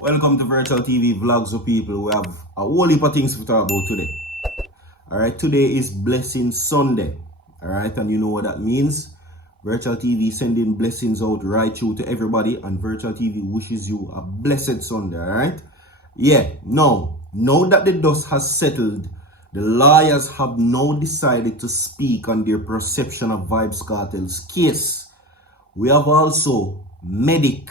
Welcome to Virtual TV Vlogs of People. We have a whole heap of things to talk about today. Alright, today is Blessing Sunday. Alright, and you know what that means. Virtual TV sending blessings out right through to everybody, and Virtual TV wishes you a blessed Sunday. Alright? Yeah, now that the dust has settled, the lawyers have now decided to speak on their perception of Vybz Kartel's case. We have also MEDIKK.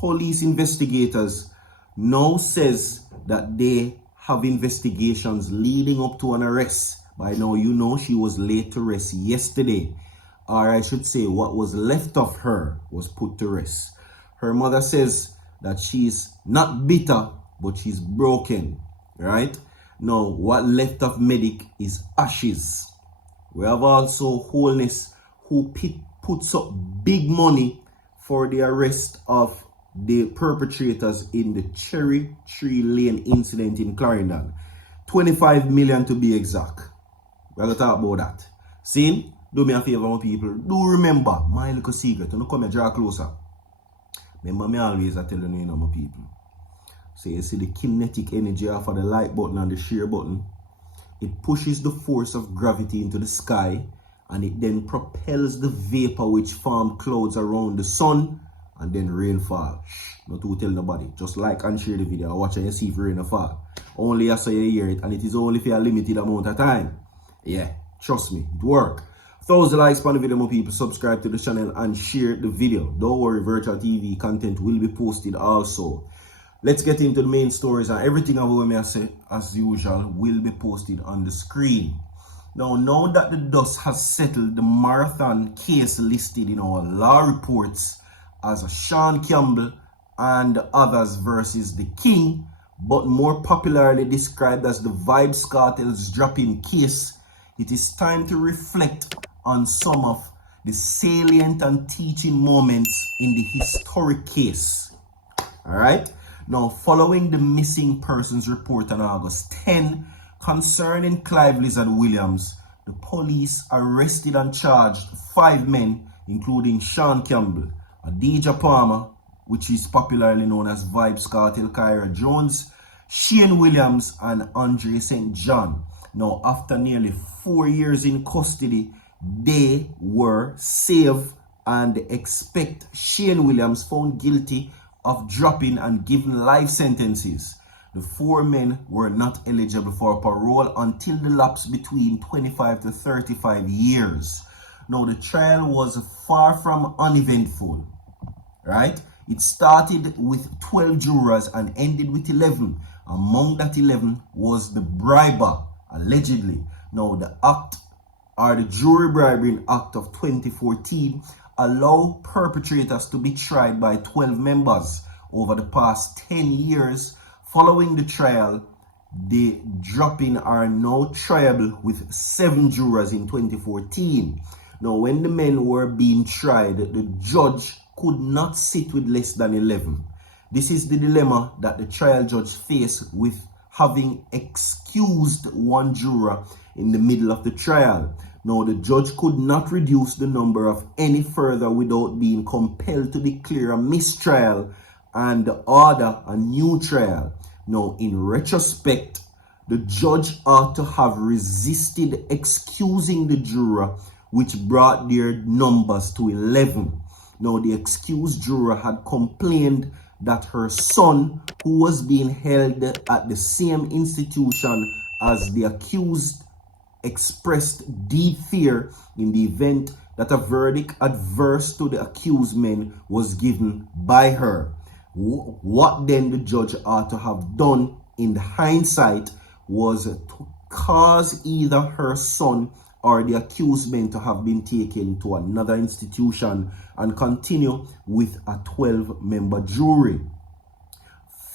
Police investigators now says that they have investigations leading up to an arrest. By now, you know she was laid to rest yesterday. Or I should say what was left of her was put to rest. Her mother says that she's not bitter, but she's broken. Right? Now, what left of MEDIKK is ashes. We have also Holness, who puts up big money for the arrest of the perpetrators in the Cherry Tree Lane incident in Clarendon. 25 million to be exact. We're going to talk about that. See? Do me a favor, my people. Do remember my little secret. You know, come here, draw closer. Remember me always I tell you, you know, my people. So you see the kinetic energy off of the like button and the share button. It pushes the force of gravity into the sky, and it then propels the vapor which form clouds around the sun, and then rain fall. Shh, not to tell nobody. Just like and share the video. Watch and see if rain will fall. Only after you hear it, and it is only for a limited amount of time. Yeah, trust me, it work. 1,000 likes on the video, my people. Subscribe to the channel and share the video. Don't worry, Virtual TV content will be posted also. Let's get into the main stories, and everything I will say, as usual, will be posted on the screen. Now that the dust has settled, the marathon case listed in our law reports as a Sean Campbell and others versus the King, but more popularly described as the Vybz Kartel's dropping case, it is time to reflect on some of the salient and teaching moments in the historic case. Alright? Now, following the missing persons report on August 10 concerning Clive Lizard Williams, the police arrested and charged 5 men, including Sean Campbell, Adidja Palmer, which is popularly known as Vybz Kartel, Kyra Jones, Shane Williams, and Andre St. John. Now, after nearly 4 years in custody, they were saved and expect Shane Williams found guilty of dropping and given life sentences. The 4 men were not eligible for parole until the lapse between 25 to 35 years. Now, the trial was far from uneventful. Right? It started with 12 jurors and ended with 11. Among that 11 was the briber, allegedly. Now, the act, or the Jury Bribing Act of 2014, allow perpetrators to be tried by 12 members. Over the past 10 years, following the trial, the dropping are now triable with 7 jurors in 2014. Now, when the men were being tried, the judge could not sit with less than 11. This is the dilemma that the trial judge faced with having excused 1 juror in the middle of the trial. Now, the judge could not reduce the number of any further without being compelled to declare a mistrial and order a new trial. Now, in retrospect, the judge ought to have resisted excusing the juror, which brought their numbers to 11. Now, the excused juror had complained that her son, who was being held at the same institution as the accused, expressed deep fear in the event that a verdict adverse to the accused men was given by her. What then the judge ought to have done in hindsight was to cause either her son or the accused men to have been taken to another institution and continue with a 12-member jury.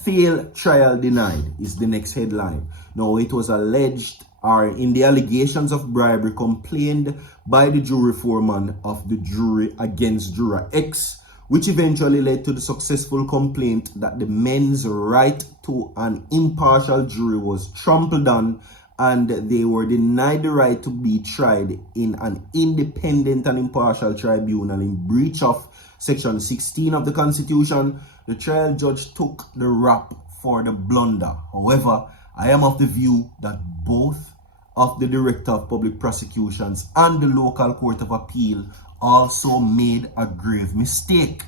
Failed trial denied is the next headline. Now, it was alleged, or in the allegations of bribery complained by the jury foreman of the jury against Juror X, which eventually led to the successful complaint that the men's right to an impartial jury was trampled on and they were denied the right to be tried in an independent and impartial tribunal in breach of Section 16 of the Constitution. The trial judge took the rap for the blunder. However, I am of the view that both of the Director of Public Prosecutions and the local court of appeal also made a grave mistake.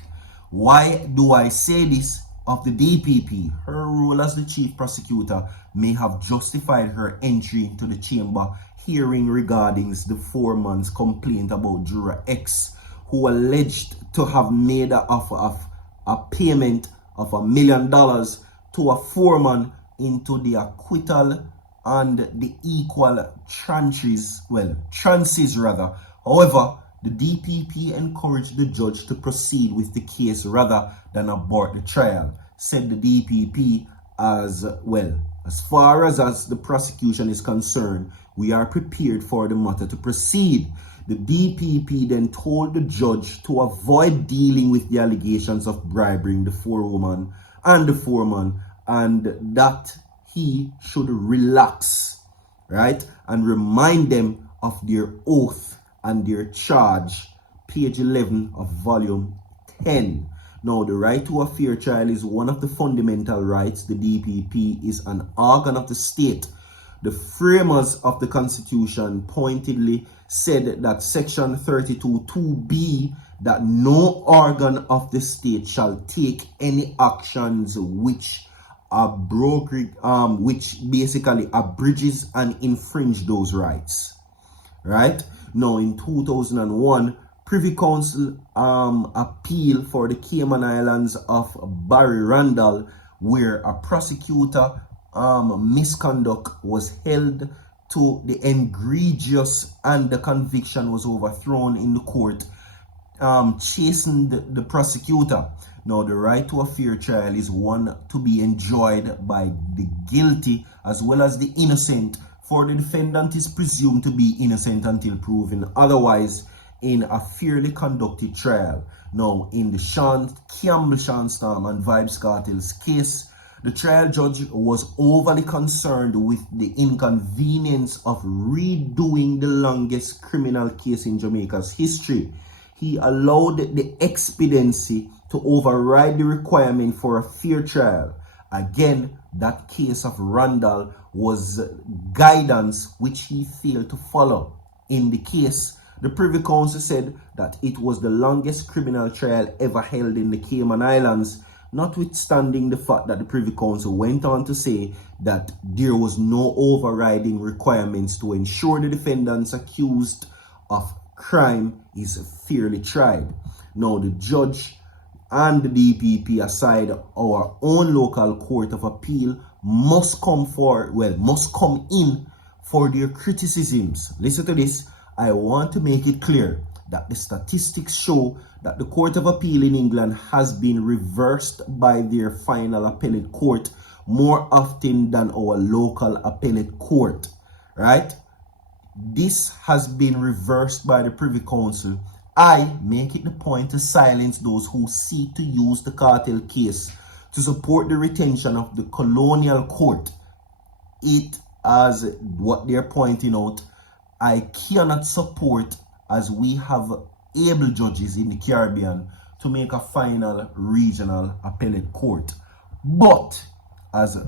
Why do I say this? Of the DPP, her role as the chief prosecutor may have justified her entry into the chamber hearing regarding the foreman's complaint about Juror X, who alleged to have made an offer of a payment of $1 million to a foreman into the acquittal and the equal tranches. However, the DPP encouraged the judge to proceed with the case rather than abort the trial, said the DPP. As well, as far as the prosecution is concerned, we are prepared for the matter to proceed. The DPP then told the judge to avoid dealing with the allegations of bribing the forewoman and the foreman, and that he should relax, right, and remind them of their oath and their charge, page 11 of volume 10. Now, the right to a fair trial is one of the fundamental rights. The DPP is an organ of the state. The framers of the Constitution pointedly said that Section 32(2)b, that no organ of the state shall take any actions which basically abridges and infringe those rights. Right? Now, in 2001, Privy Council appeal for the Cayman Islands of Barry Randall, where a prosecutor misconduct was held to the egregious and the conviction was overthrown in the court, chastened the prosecutor. Now, the right to a fair trial is one to be enjoyed by the guilty as well as the innocent, for the defendant is presumed to be innocent until proven otherwise in a fairly conducted trial. Now, in the Campbell, Shandstorm and Vybz Kartel's case, the trial judge was overly concerned with the inconvenience of redoing the longest criminal case in Jamaica's history. He allowed the expediency to override the requirement for a fair trial. Again, that case of Randall was guidance which he failed to follow. In the case, the Privy Council said that it was the longest criminal trial ever held in the Cayman Islands, notwithstanding the fact that the Privy Council went on to say that there was no overriding requirements to ensure the defendants accused of crime is fairly tried. Now, the judge and the DPP, aside our own local court of appeal, must come in for their criticisms. Listen to this. I want to make it clear that the statistics show that the Court of Appeal in England has been reversed by their final appellate court more often than our local appellate court, right? This has been reversed by the Privy Council. I make it the point to silence those who seek to use the cartel case to support the retention of the colonial court. It, as what they're pointing out, I cannot support, as we have able judges in the Caribbean to make a final regional appellate court. But as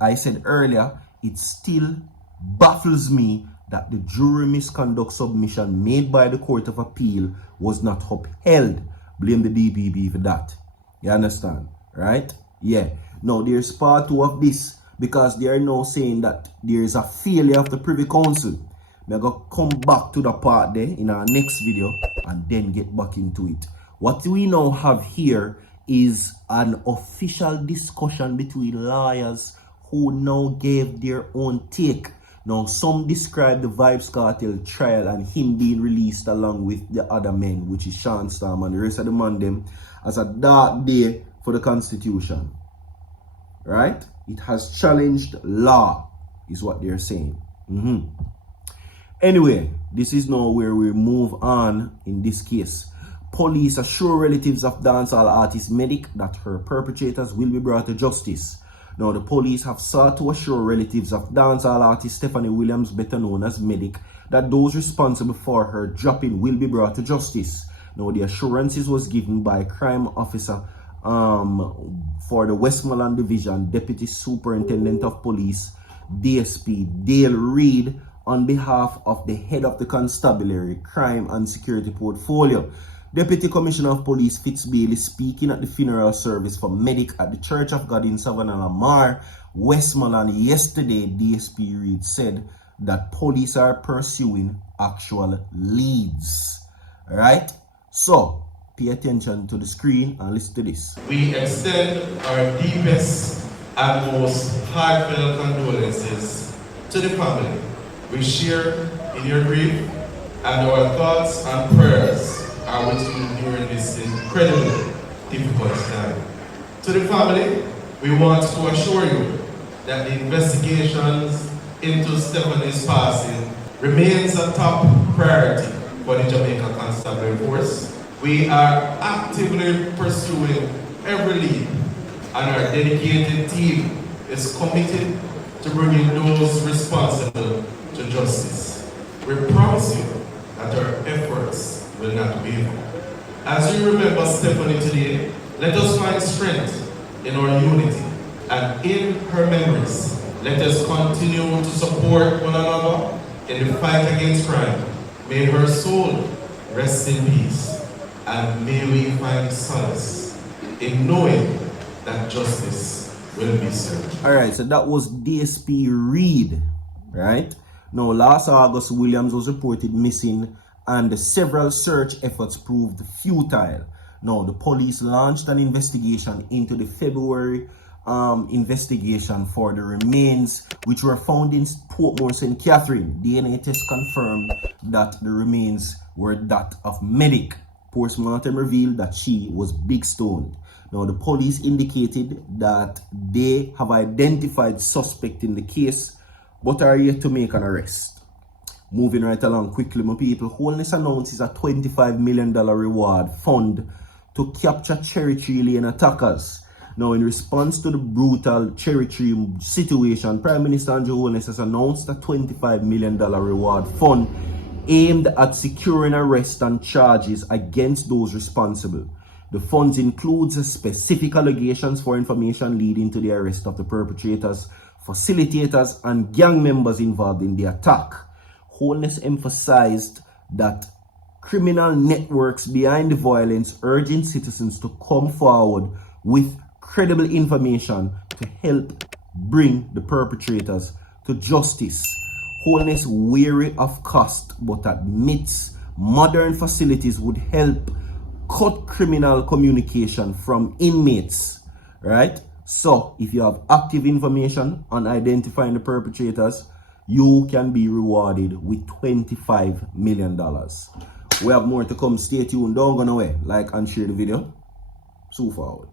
I said earlier, it still baffles me that the jury misconduct submission made by the Court of Appeal was not upheld. Blame the DPP for that. You understand? Right? Yeah. Now, there's part 2 of this, because they are now saying that there is a failure of the Privy Council. I'm going to come back to the part there in our next video and then get back into it. What we now have here is an official discussion between lawyers who now gave their own take. Now, some describe the Vybz Kartel trial and him being released along with the other men, which is Shandstorm and the rest of the man them, as a dark day for the Constitution. Right? It has challenged law, is what they're saying. Anyway, this is now where we move on in this case. Police assure relatives of dancehall artist MEDIKK that her perpetrators will be brought to justice. Now, the police have sought to assure relatives of dancehall artist Stephanie Williams, better known as MEDIKK, that those responsible for her dropping will be brought to justice. Now, the assurances was given by crime officer for the Westmoreland Division, Deputy Superintendent of Police, DSP Dale Reed, on behalf of the head of the Constabulary Crime and Security Portfolio. Deputy Commissioner of Police Fitz Bailey, speaking at the funeral service for MEDIKK at the Church of God in Savannah Lamar, Westmoreland yesterday, DSP Reed said that police are pursuing actual leads. Alright? So, pay attention to the screen and listen to this. We extend our deepest and most heartfelt condolences to the family. We share in your grief, and our thoughts and prayers are with you during this incredibly difficult time. To the family, we want to assure you that the investigations into Stephanie's passing remains a top priority for the Jamaica Constabulary Force. We are actively pursuing every lead, and our dedicated team is committed to bringing those responsible to justice. We promise you that our efforts will not waver. As we remember Stephanie today, let us find strength in our unity, and in her memories, let us continue to support one another in the fight against crime. May her soul rest in peace, and may we find solace in knowing that justice will be served. Alright, so that was DSP Reed, right? Now, last August, Williams was reported missing and several search efforts proved futile. Now, the police launched an investigation into the February investigation for the remains which were found in Portmore St. Catherine. DNA test confirmed that the remains were that of MEDIKK. Postmortem revealed that she was big stoned. Now, the police indicated that they have identified suspect in the case, but are yet to make an arrest. Moving right along quickly, my people, Holness announces a $25 million reward fund to capture Cherry Tree Lane attackers. Now, in response to the brutal Cherry Tree situation, Prime Minister Andrew Holness has announced a $25 million reward fund aimed at securing arrest and charges against those responsible. The funds includes specific allegations for information leading to the arrest of the perpetrators, facilitators, and gang members involved in the attack. Holness emphasized that criminal networks behind the violence, urging citizens to come forward with credible information to help bring the perpetrators to justice. Holness wary of cost, but admits modern facilities would help cut criminal communication from inmates, right? So, if you have active information on identifying the perpetrators, you can be rewarded with $25 million. We have more to come. Stay tuned. Don't go nowhere. Like and share the video. So forward.